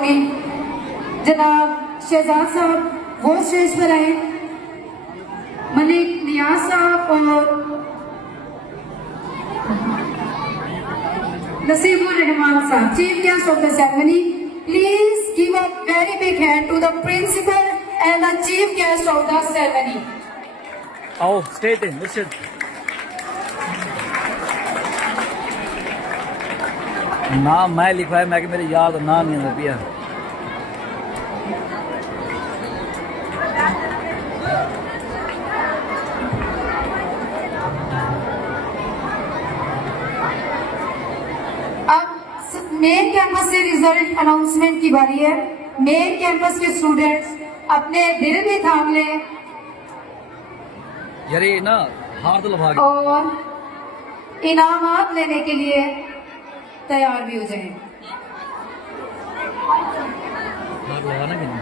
जनाब शहजाद साहब वो स्टेज पर आए, मलिक नियाज साहब और नसीबुर रहमान साहब, chief guest of the ceremony. Please give a very big hand to the principal and the chief guest of the ceremony. आओ स्टेज पे मुर्शिद। नाम मैं लिखवाया, मैं कि मेरे याद नाम नहीं आता पिया। अब मेन कैंपस से रिजल्ट अनाउंसमेंट की बारी है। मेन कैंपस के स्टूडेंट्स अपने दिल भी थाम लें यार ये ना हाथ लगा के और इनामात लेने के लिए तैयार भी हो जाएं। हाथ लगाना कि नहीं?